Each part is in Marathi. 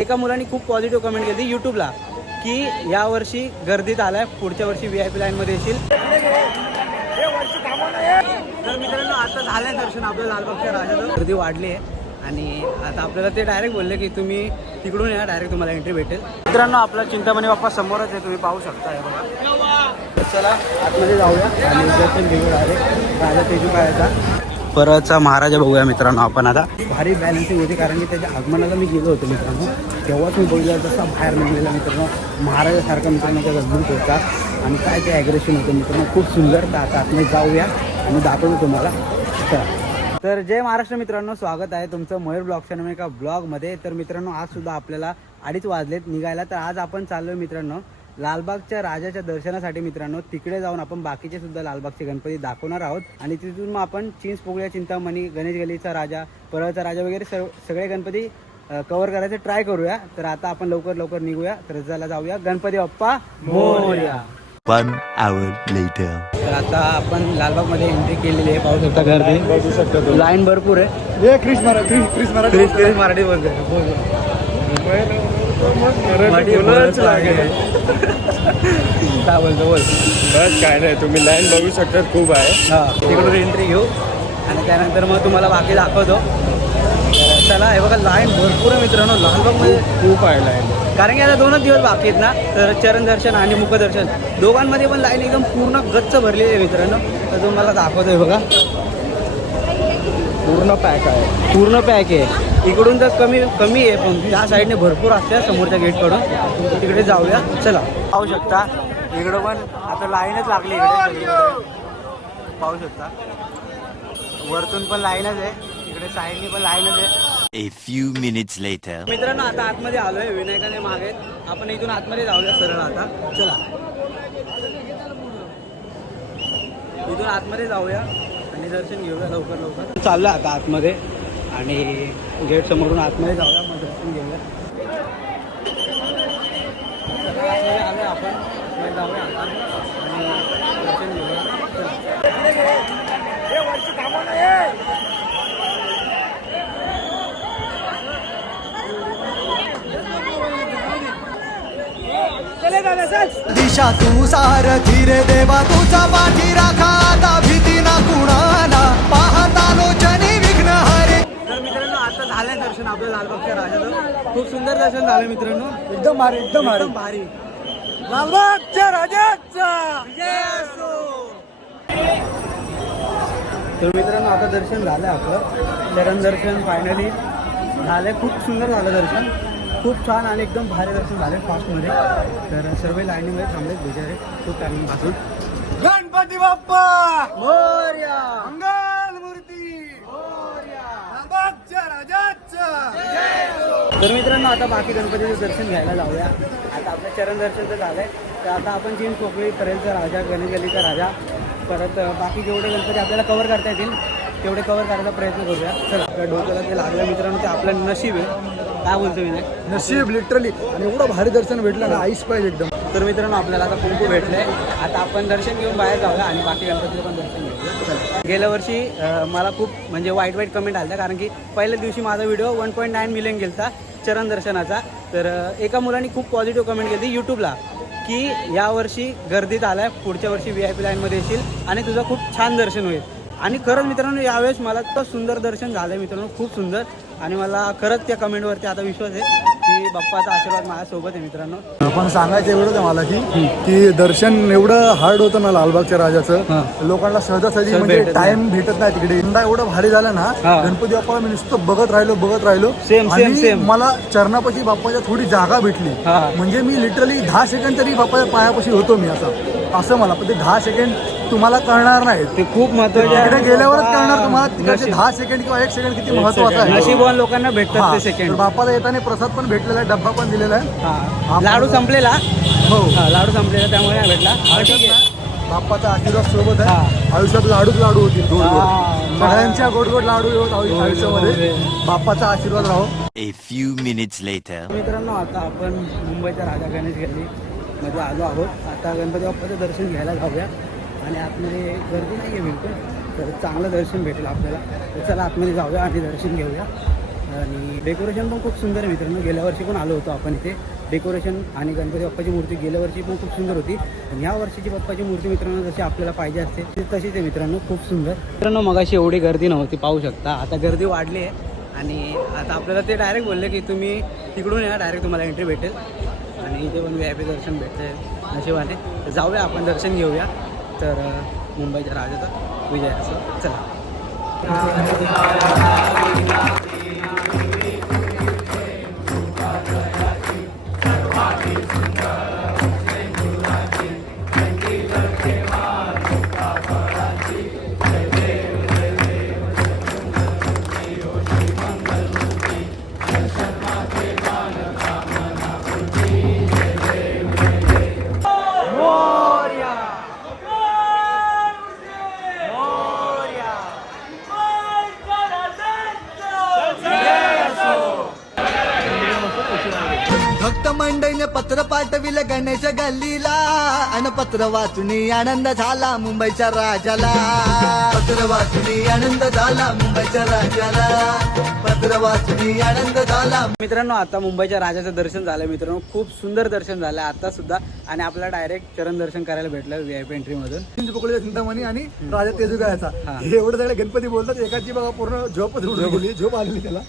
एका मुलांनी खूप पॉझिटिव्ह कमेंट केली यूट्यूबला की यावर्षी गर्दीत आलाय, पुढच्या वर्षी VIP लाईनमध्ये येशील. तर मित्रांनो आता झालंय दर्शन आपलं लालबागच्या राजाचं. गर्दी वाढली आहे आणि आता आपल्याला ते डायरेक्ट बोलले की तुम्ही तिकडून या, डायरेक्ट तुम्हाला एंट्री भेटेल. मित्रांनो आपला चिंतामणी बाप्पा समोरच आहे, तुम्ही पाहू शकता. हे बघा, चला आतमध्ये जाऊया आणि दर्शन घेऊया डायरेक्ट राजा तेजूकाळाचा परतचा महाराजा बघूया. मित्रांनो आपण आता भारी बॅलन्सिंग होती कारण की त्याच्या आगमनाला मी गेलो होतो मित्रांनो, तेव्हाच मी बघितलं तसा बाहेर निघलेला मित्रांनो महाराजासारखा मित्रांनो त्याचा लूक होता आणि काय ते ॲग्रेशन होतं मित्रांनो, खूप सुंदर. तर आता आतमध्ये जाऊया आणि दाखवतो तुम्हाला. तर जय महाराष्ट्र मित्रांनो, स्वागत आहे तुमचं मयूर ब्लॉग चॅनल एका ब्लॉगमध्ये. तर मित्रांनो आज सुद्धा आपल्याला 2:30 वाजलेत निघायला. तर आज आपण चाललो मित्रांनो लालबागच्या राजाच्या दर्शनासाठी. मित्रांनो तिकडे जाऊन आपण बाकीचे सुद्धा लालबागचे गणपती दाखवणार आहोत आणि तिथून मग आपण चिंचपोकळ्या, चिंतामणी, गणेश गल्लीचा राजा, परळचा राजा वगैरे सगळे गणपती कव्हर करायचे ट्राय करूया. तर आता आपण लवकर निघूया. तर चला जाऊया, गणपती बाप्पा मोरया. 1 hour later. तर आता आपण लालबागमध्ये एंट्री केलेली आहे, पाहू शकता. गर्दी बघू शकता, लाईन भरपूर आहे. क्रिस मराठी काय बोलतो बोल. बस काय नाही, तुम्ही लाईन बघू शकता, खूप आहे. हां, तिकडून एंट्री घेऊ आणि त्यानंतर मग तुम्हाला बाकी दाखवतो. चला, हे बघा लाईन भरपूर आहे मित्रांनो लालबागमध्ये, खूप आहे लाईन. कारण की आता 2च दिवस बाकी आहेत ना. तर चरण दर्शन आणि मुखदर्शन दोघांमध्ये पण लाईन एकदम पूर्ण गच्च भरलेली आहे मित्रांनो. तर तुम्हाला दाखवतोय बघा, पूर्ण पॅक आहे. पूर्ण पॅक आहे. इकडून तर कमी आहे पण त्या साईडने भरपूर असते समोरच्या गेटकडून. तिकडे जाऊया, चला. पाहू शकता इकडं पण आता लाईनच लागली. इकडे पाहू शकता वरतून पण लाईनच आहे, इकडे साईडनी पण लाईनच आहे. A few minutes later. मित्रांनो आता आतमध्ये आलोय, विनायकाने मागे. आपण इथून आतमध्ये जाऊया सरळ आता, चला. इथून आतमध्ये जाऊया आणि दर्शन घेऊया लवकर. चाललं आता आतमध्ये आणि गेट समोरून आतमध्ये जाऊया, मग दर्शन घेऊया. आतमध्ये आलोय आपण, मग जाऊया आता आणि दर्शन घेऊया. दिशा तू सारथी रे देवा, तुझा पाठी राखा आता भीती ना कुणाला, पाहता लोचनी विघ्न हरे. तर मित्रांनो आता झालंय दर्शन आपलं लालबागच्या राजाचं. खूप सुंदर दर्शन झालं मित्रांनो, एकदम भारी, एकदम भारी. भारी. लालबागच्या राजाचा जय असो. तर मित्रांनो आता दर्शन झालं आपलं, चरण दर्शन फायनली झालंय. खूप सुंदर झालं दर्शन, खूप छान आणि एकदम भारी दर्शन झाले फास्टमध्ये. तर सर्व लाईनीमध्ये थांबलेत बिचारे खूप टायमिंगपासून. गणपती बाप्पा मोरया, मंगल मूर्ती लालबागच्या राजाचा. तर मित्रांनो आता बाकी गणपतीचं दर्शन घ्यायला जाऊया. आता आपलं चरण दर्शन तर झालंय. तर आता आपण चिंचपोकळी, पर्यंतचा राजा, गणेश गल्लीचा राजा, परत बाकी जेवढे गणपती आपल्याला कव्हर करता येतील तेवढे कव्हर करायचा प्रयत्न करूया. चला, आपल्या डोक्याला ते लागलं मित्रांनो, ते आपलं नशीब आहे. काय बोलतो विनायक? नशीब लिटरली. आणि एवढं भारी दर्शन भेटलं ना, आईस पाहिजे एकदम. तर मित्रांनो आपल्याला आता कुंकू भेटलंय. आता आपण दर्शन घेऊन बाहेर जाऊया आणि बाकी गणपतीचं पण दर्शन घेऊया. गेल्या वर्षी मला खूप म्हणजे वाईट कमेंट आल्या कारण की पहिल्या दिवशी माझा व्हिडिओ 1.9 मिलियन गेलता चरण दर्शनाचा. तर एका मुलांनी खूप पॉझिटिव्ह कमेंट केली यूट्यूबला की यावर्षी गर्दीत आलाय, पुढच्या वर्षी VIP लाईनमध्ये येशील आणि तुझं खूप छान दर्शन होईल. आणि खरंच मित्रांनो यावेळेस मला तर सुंदर दर्शन झालं आहे मित्रांनो, खूप सुंदर. आणि मला खरंच त्या कमेंटवरती आता विश्वास आहे की बाप्पाचा आशीर्वाद माझ्यासोबत आहे मित्रांनो. पण सांगायचं एवढंच आहे मला की दर्शन एवढं हार्ड होतं ना लालबागच्या राजाचं, लोकांना सहजासहजी म्हणजे टाइम भेटत नाही तिकडे. यंदा एवढं भारी झालं ना, गणपती बाप्पाला मी नुसतं बघत राहिलो. सेम मला चरणापाशी बाप्पाच्या थोडी जागा भेटली, म्हणजे मी लिटरली 10 सेकंड तरी बाप्पाच्या पायापाशी होतो मी. असं मला पण ते 10 सेकंड तुम्हाला कळणार नाही, ते खूप महत्त्वाचे. तिकडे गेल्यावरच कळणार तुम्हाला तिकडचे 10 सेकंड किंवा 1 सेकंड किती महत्वाचं आहे. नशीबवान लोकांना भेटतात ते सेकंड. बाप्पाला येताना प्रसाद पण भेटलेला आहे, डब्बा पण दिलेला आहे. लाडू संपलेला, हो लाडू संपलेला त्यामुळे नाही भेटला. ठीक आहे, बाप्पाचा आशीर्वाद सोबत आहे. आयुष्यात लाडूच लाडू होतील, सगळ्यांच्या गोड लाडू होत आयुष्यामध्ये. बाप्पाचा आशीर्वाद राहो. A few minutes later. मित्रांनो आता आपण मुंबईच्या राजा गणेश गल्ली मध्ये आलो आहोत. आता गणपती बाप्पाचं दर्शन घ्यायला जाऊया आणि आतमध्ये गर्दी नाही आहे बिलकुल, तर चांगलं दर्शन भेटेल आपल्याला. तर चला आतमध्ये जाऊया आणि दर्शन घेऊया. आणि डेकोरेशन पण खूप सुंदर आहे मित्रांनो. गेल्या वर्षी पण आलो होतो आपण इथे. डेकोरेशन आणि गणपती बाप्पाची मूर्ती गेल्या वर्षी पण खूप सुंदर होती. आणि ह्या वर्षीची बाप्पाची मूर्ती मित्रांनो जशी आपल्याला पाहिजे असते तशीच आहे मित्रांनो, खूप सुंदर. मित्रांनो मगाशी एवढी गर्दी नव्हती, पाहू शकता. आता गर्दी वाढली आहे आणि आता आपल्याला ते डायरेक्ट बोलले की तुम्ही तिकडून या, डायरेक्ट तुम्हाला एंट्री भेटेल आणि इथे पण VIP दर्शन भेटते नशिबाने. तर जाऊया आपण दर्शन घेऊया. तर मुंबईच्या राजाचा विजय असं. चला. भक्त मंडळीने पत्र पाठविलं गणेश गल्लीला आणि पत्र वाचून आनंद झाला मुंबईच्या राजाला. पत्र वाचून आनंद झाला मुंबईच्या राजाला. पत्र वाचून आनंद झाला. मित्रांनो आता मुंबईच्या राजाचं दर्शन झालं मित्रांनो. खूप सुंदर दर्शन झालं आता सुद्धा. आणि आपल्याला डायरेक्ट चरण दर्शन करायला भेटलं VIP एंट्री मधून. चिंचपोकळीचा चिंतामणी आणि राजा तेजुगाचा हे एवढं सगळे गणपती बोलतात. एकाची बघा पूर्ण झोप आलेली त्याला.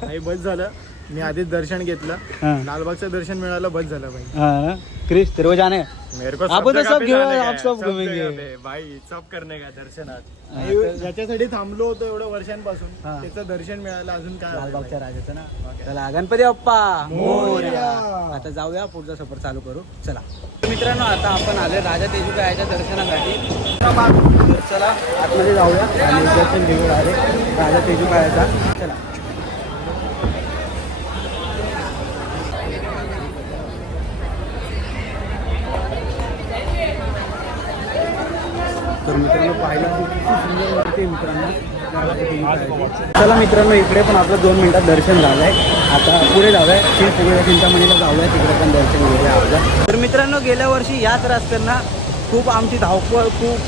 काही बस झालं. मी आधीच दर्शन घेतलं. लालबागचं दर्शन मिळालं, बस झालं भाई. हाँ क्रिस तेरे को जाने है? मेरे को आपण तर सब घेऊ, जाने का आप है, सब सब घुमेंगे. जगह पे, भाई सब करणे का दर्शनात. तर- ज्याच्यासाठी थांबलो होतो एवढ्या वर्षांपासून हा. त्याचं दर्शन मिळालं. अजून काय हवंय लालबागच्या भाई? राजाचं ना. चला गणपती बाप्पा मोरया. आता जाऊया, पुढचा सफर चालू करू. चला मित्रांनो आता आपण आले राजा तेजुकाच्या दर्शनासाठी. तर चला आतमध्ये जाऊया आणि दर्शन घेऊ डायरेक्ट राजा तेजुकाचा. चला. तर मित्रांनो पाहिला किती सुंदर वाटते मित्रांनो. चला मित्रांनो इकडे पण आपलं 2 मिनिटात दर्शन झालं आहे. आता पुढे जाऊया चिंतामणीला जाऊया, तिकडे पण दर्शन घेऊया आपलं. तर मित्रांनो गेल्या वर्षी याच रस्त्यांना खूप आमची धावपळ, खूप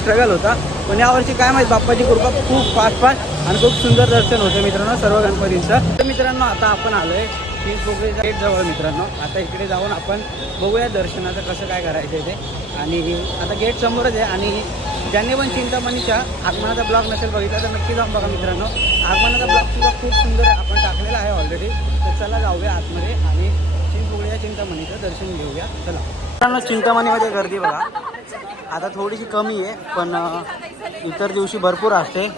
स्ट्रगल होता. पण यावर्षी काय माहीत बाप्पाची कृपा खूप फास्ट आणि खूप सुंदर दर्शन होते मित्रांनो सर्व गणपतींचं. तर मित्रांनो आता आपण आलो आहे चिंचपोकळीच्या गेट जवळ मित्रांनो. आता इकडे जाऊन आपण बघूया दर्शनाचं कसं काय करायचं आहे ते. आणि आता गेट समोरच आहे. आणि ज्यांनी पण चिंतामणीच्या आगमनाचा ब्लॉग नसेल बघितला तर नक्की जाऊन बघा मित्रांनो. आगमनाचा ब्लॉग सुद्धा खूप सुंदर आहे, आपण टाकलेला आहे ऑलरेडी. तर चला जाऊया आतमध्ये आणि चिंचपोकळीच्या चिंतामणीचं दर्शन घेऊया. चला मित्रांनो चिंतामणीमध्ये गर्दी बघा आता थोडीशी कमी आहे, पण इतर दिवशी भरपूर असते.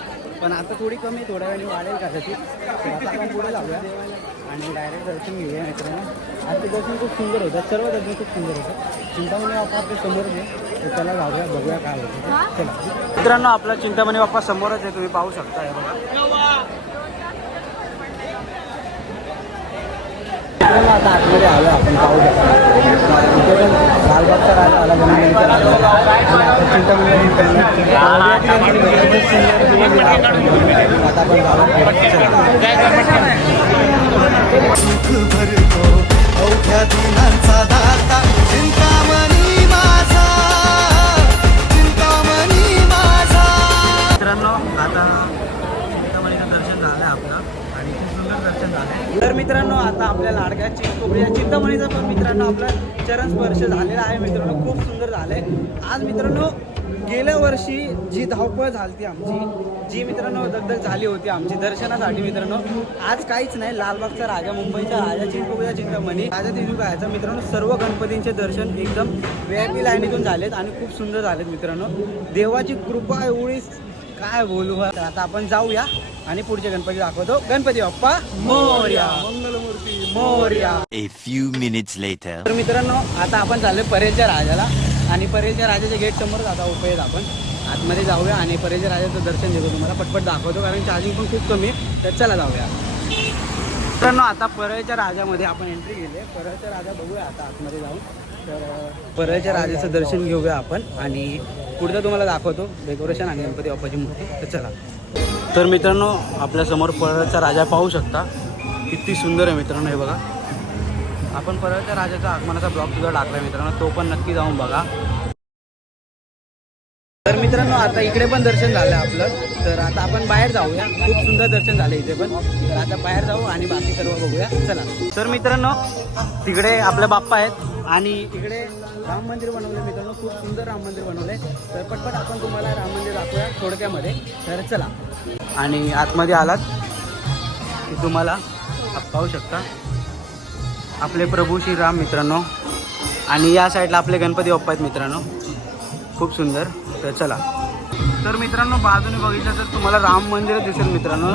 पण आता थोडी कमी, थोड्या वेळाने वाढेल कदाचित. तर आता आपण पुढे जाऊया आणि डायरेक्ट दर्शन घेऊया मित्रांनो. आजचं दर्शन खूप सुंदर होतं, सर्व दर्शन खूप सुंदर होतं. चिंतामणी बाप्पा आपल्या समोर आहे. तर चला जाऊया, बघूया काय होतं. चला मित्रांनो आपला चिंतामणी बाप्पा समोरच आहे, तुम्ही पाहू शकता. हे बघा मित्रांनो आता आतमध्ये आलो आपण, पाहू शकता. इथे पण लालबागचा राजा आला, गणपतीचा राजा आला. आणि आता चिंतामणी आता आपण सुख भरतो अवघ्या दिनांचा दाता चिंतामणी माझा. चिंतामणी माझा. मित्रांनो आता चिंतामणीचं दर्शन झालं आपलं आणि खूप सुंदर दर्शन झालं. तर मित्रांनो आता आपल्या लाडक्या चिंतामणीचा पण मित्रांनो आपला चरण स्पर्श झालेला आहे मित्रांनो. खूप सुंदर झालंय. आज मित्रांनो गेल्या वर्षी जी धावपळ झाली आमची, जी मित्रांनो दगदग झाली होती आमची दर्शनासाठी मित्रांनो, आज काहीच नाही. लालबागचा राजा, मुंबईचा राजा, चिंचपोकळीचा चिंतामणी, राजा तेजुकाचा मित्रांनो सर्व गणपतींचे दर्शन एकदम VIP लाईनीतून झालेत आणि खूप सुंदर झालेत मित्रांनो. देवाची कृपा एवढी काय बोलू. आता आपण जाऊया आणि पुढचे गणपती दाखवतो. Ganpati Bappa Morya. Mangalmurti Morya. A few minutes later. तर मित्रांनो आता आपण चाललोय परेलच्या राजाला आणि परेलच्या राजाच्या गेट समोरच आता उभे आहेत. आपण आतमध्ये जाऊया आणि परेलच्या राजाचं दर्शन देतो, तुम्हाला पटपट दाखवतो कारण चार्जिंग पण खूप कमी आहे. तर चला जाऊया मित्रांनो. आता परळच्या राजामध्ये आपण एंट्री केली आहे. परळच्या राजा बघूया आता आतमध्ये जाऊन. तर परळच्या राजाचं दर्शन घेऊया आपण आणि पुढचं तुम्हाला दाखवतो डेकोरेशन आणि गणपती बाप्पाची मूर्ती. तर चला. तर मित्रांनो आपल्यासमोर परळचा राजा पाहू शकता, किती सुंदर आहे मित्रांनो. हे बघा आपण परळच्या राजाचा आगमनाचा ब्लॉग सुद्धा टाकला मित्रांनो, तो पण नक्की जाऊन बघा. तर मित्रांनो आता इकडे पण दर्शन झालं आपलं, तर आता आपण बाहेर जाऊया. खूप सुंदर दर्शन झालं इथे पण, तर आता बाहेर जाऊ आणि बाकी सर्व बघूया. चला. तर मित्रांनो तिकडे आपले बाप्पा आहेत आणि इकडे राम मंदिर बनवलं मित्रांनो. खूप सुंदर राम मंदिर बनवलंय. तर पटपट आपण तुम्हाला राम मंदिर दाखवूया थोडक्यामध्ये. तर चला. आणि आतमध्ये आलात की तुम्हाला पाहू शकता आपले प्रभू श्रीराम मित्रांनो, आणि या साईडला आपले गणपती बाप्पा आहेत मित्रांनो. खूप सुंदर. तर चला. तर मित्रांनो बाजूने बघितलं तर तुम्हाला राम मंदिर दिसेल मित्रांनो.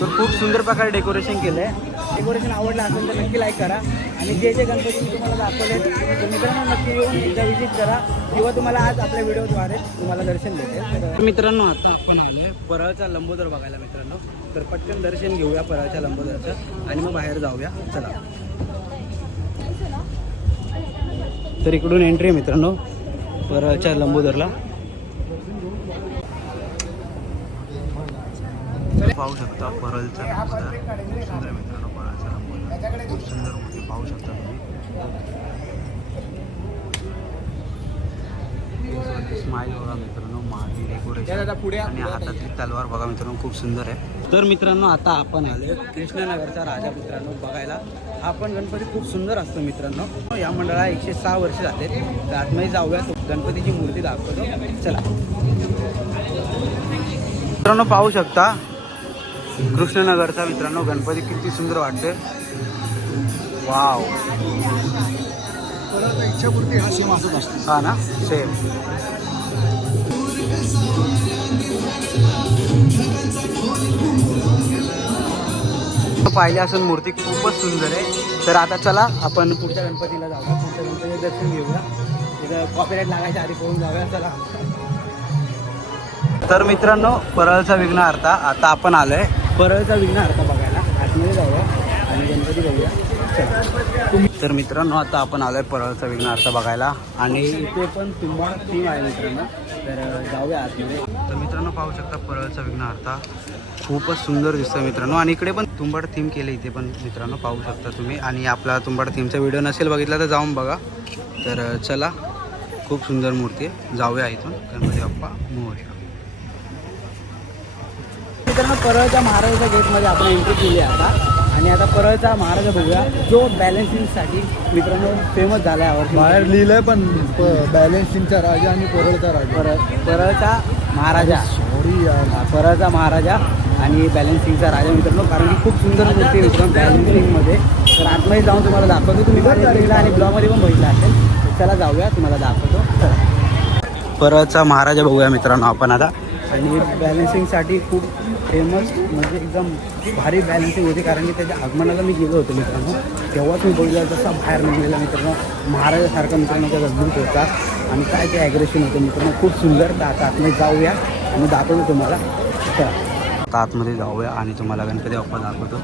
तर खूप सुंदर प्रकारे डेकोरेशन केलं आहे. डेकोरेशन आवडलं असेल तर नक्की लाईक करा, आणि जे जे गणपती मी तुम्हाला दाखवले तर मित्रांनो नक्की येऊन एकदा विजिट करा, किंवा तुम्हाला आज आपल्या व्हिडिओद्वारे तुम्हाला दर्शन देते. तर मित्रांनो आता आपण आले परळचा लंबोदर बघायला मित्रांनो. तर पटकन दर्शन घेऊया परळच्या लंबोदरचं आणि मग बाहेर जाऊया. चला. तर इकडून एंट्री आहे मित्रांनो परळच्या लंबोदरला. पाहू शकता परळचा सुंदर मित्रांनो. परळचा लंबोदर खूप सुंदर मूर्ती पाहू शकता तुम्ही. स्माईल बघा मित्रांनो, मागे डेकोरेशन आणि हातातली तलवार बघा मित्रांनो, खूप सुंदर आहे. तर मित्रांनो आता आपण आले कृष्णनगरचा राजा मित्रांनो बघायला. हा पण गणपती खूप सुंदर असतो मित्रांनो. या मंडळाला 106 वर्ष झाले. तर आतमध्ये जाऊया, गणपतीची मूर्ती दाखवतो. चला. मित्रांनो पाहू शकता कृष्णनगरचा मित्रांनो गणपती किती सुंदर वाटते. वाव. इच्छापूर्ती हा सेम असत असतो. हा ना, सेम. पाहिले असून मूर्ती खूपच सुंदर आहे. तर आता चला आपण पुढच्या गणपतीला जाऊया. पुढच्या गणपतीचं दर्शन घेऊया. इथं कॉपीराईट लागायच्या आधी पोहून जाऊया. चला. तर मित्रांनो परळचा विघ्नहर्ता आता आपण आलोय परळचा विघ्नहर्ता बघायला. आतमध्ये जाऊया आणि गणपती बघूया. तर मित्रांनो आता आपण आलोय परळचा विघ्नहर्ता बघायला, आणि इथे पण तुंबाड थीम आहे मित्रांनो. तर जाऊया आतमध्ये. तर मित्रांनो पाहू शकता परळचा विघ्नहर्ता खूपच सुंदर दिसतं मित्रांनो, आणि इकडे पण तुंबाड थीम केले इथे पण मित्रांनो पाहू शकता तुम्ही. आणि आपला तुंबाड थीमचा व्हिडिओ नसेल बघितला तर जाऊन बघा. तर चला, खूप सुंदर मूर्ती आहे. जाऊया इथून. गणपती बाप्पा मोरया. मित्रांनो परळच्या महाराजाच्या गेटमध्ये आपण एंट्री केली आता, आणि आता परळचा महाराजा बघूया जो बॅलन्सिंगसाठी मित्रांनो फेमस झाला आहे. बाहेर लिहिलंय पण बॅलन्सिंगचा राजा आणि परळचा राजा. परळचा महाराजा, सॉरी यार, परळचा महाराजा आणि बॅलन्सिंगचा राजा मित्रांनो. कारण की खूप सुंदर मूर्ती आहे मित्रांनो बॅलन्सिंगमध्ये. तर आतमध्ये जाऊन तुम्हाला दाखवतो. तुम्ही बघितला आणि ब्लॉगमध्ये पण बघितला असेल. तर चला जाऊया, तुम्हाला दाखवतो. चला. परळचा महाराजा बघूया मित्रांनो आपण आता. आणि बॅलन्सिंगसाठी खूप फेमस, म्हणजे एकदम भारी बॅलन्सिंग होती. कारण की त्याच्या आगमनाला मी गेलो होतो मित्रांनो, तेव्हाच मी बघितलं जसा बाहेर निघलेला मित्रांनो महाराजासारखा मित्रांनो त्याचा अद्भुत होता, आणि काय ते ॲग्रेशन होतं मित्रांनो खूप सुंदर. तर आता आतमध्ये जाऊया आणि दाखवतो तुम्हाला. चला आता आतमध्ये जाऊया आणि तुम्हाला गणपती बाप्पा दाखवतो.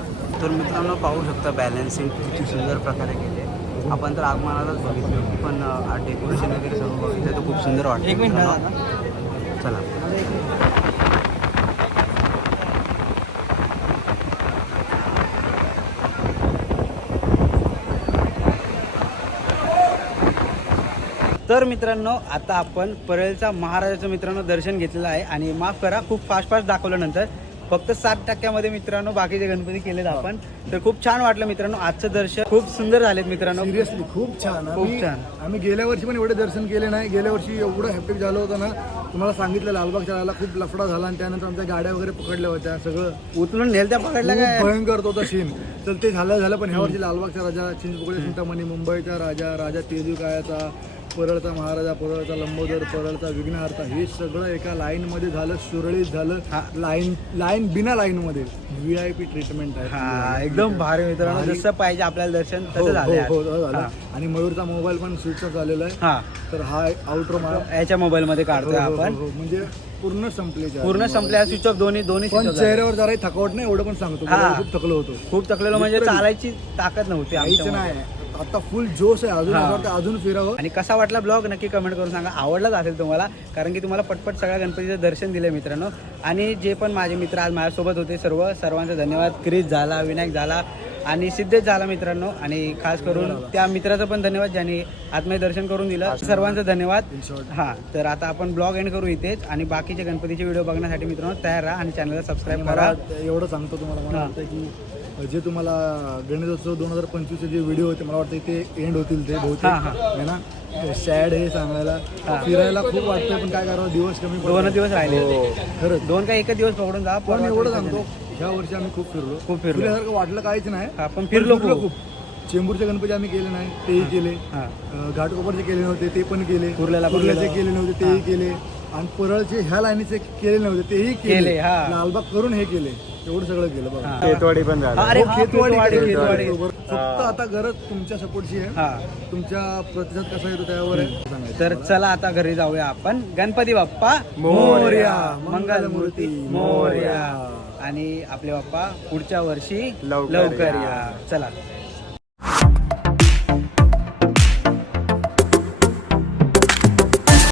तर मित्रांनो पाहू शकता बॅलन्सिंग किती सुंदर प्रकारे केले. आपण तर आगमनालाच बघितलं, पण डेकोरेशन वगैरे सर्व बघितलं तर खूप सुंदर वाटतं. एक मिनिट. चला. तर मित्रांनो आता आपण परळचा महाराजाचं मित्रांनो दर्शन घेतलेलं आहे, आणि माफ करा खूप फास्ट दाखवल्यानंतर फक्त 7% मित्रांनो बाकीचे गणपती केलेत आपण. तर खूप छान वाटलं मित्रांनो आजचं दर्शन. खूप सुंदर झालेत मित्रांनो. सिरियसली खूप छान. खूप छान. आम्ही गेल्या वर्षी पण एवढे दर्शन केले नाही. गेल्या वर्षी एवढं हॅप्टिक झालं होतं ना, तुम्हाला सांगितलं लालबागच्या राजाला खूप लफडा झाला, आणि त्यानंतर आमच्या गाड्या वगैरे पकडल्या होत्या. सगळं उचलून नेल त्या पकडल्या काय. भयंकर होता सीन. तर ते झालं पण ह्या वर्षी लालबागचा राजा, चिंचपोकळी चिंतामणी, मुंबईचा राजा, राजा तेजू कायाचा, परळचा महाराजा, परळचा लंबोदर, परळचा विघ्नहर्ता, हे सगळं एका लाईन मध्ये झालं. सुरळीत झालं. लाईन बिना लाईन मध्ये VIP ट्रीटमेंट आहे. हा एकदम भारी मित्रांनो, जसं पाहिजे आपल्याला दर्शन तसं झालं. आणि मयूरचा मोबाईल पण स्विच ऑफ झालेला आहे. हा तर हा आउटरो याच्या मोबाईल मध्ये काढतोय आपण. म्हणजे पूर्ण संपले स्विच ऑफ दोन्ही पण चेहऱ्यावर जरा थकावट नाही, एवढं पण सांगतो. खूप थकलो होतो. खूप थकलेलो, म्हणजे चालायची ताकद नव्हती. काहीच नाही. आता फुल जोश आहे. अजून फिरावं. आणि कसा वाटला ब्लॉग नक्की कमेंट करून सांगा. आवडलाच असेल तुम्हाला, कारण की तुम्हाला पटपट सगळ्या गणपतीचं दर्शन दिलं मित्रांनो. आणि जे पण माझे मित्र आज माझ्यासोबत होते सर्वांचा धन्यवाद. क्रिस झाला, विनायक झाला, आणि सिद्धच झाला मित्रांनो. आणि खास करून त्या मित्राचं पण धन्यवाद ज्याने आत्मय दर्शन करून दिलं. सर्वांचं धन्यवाद. हा तर आता आपण ब्लॉग एंड करू इथेच आणि बाकीचे गणपतीचे व्हिडिओ बघण्यासाठी मित्रांनो तयार राहा आणि चॅनलला सबस्क्राईब करा. एवढं सांगतो तुम्हाला, मला वाटतं की जे तुम्हाला गणेशोत्सव 2025 जे व्हिडिओ होते मला वाटतं ते एंड होतील ते बहुतेक आहे ना. सॅड हे सांगायला फिरायला खूप वाटतं पण काय करावं, दिवस कमी 2 दिवस राहिले. खरंच 2 का 1 दिवस पकडून जा. पण एवढं सांगतो ह्या वर्षी आम्ही खूप फिरलो. फिरल्यासारखं वाटलं काहीच नाही. आपण फिरलो खूप. चेंबूरचे गणपती आम्ही केले नाही तेही केले, घाटकोपरचे केले नव्हते ते पण केले, कुर्ल्याचे केले नव्हते तेही केले आणि परळचे ह्या लाईनीचे केले नव्हते तेही केले, लालबाग करून हे केले, एवढं सगळं केलं बघा. खेतवाडी पण झालं. अरे खेतवाडी खेतवाडी. फक्त आता गरज तुमच्या सपोर्टची आहे. तुमच्या प्रतिसाद कसा येतो त्यावर आहे सांगायचं. तर चला आता घरी जाऊया आपण. गणपती बाप्पा मोरया, मंगलमूर्ती मोरया. आणि आपले बाप्पा पुढच्या वर्षी लवकर या. चला.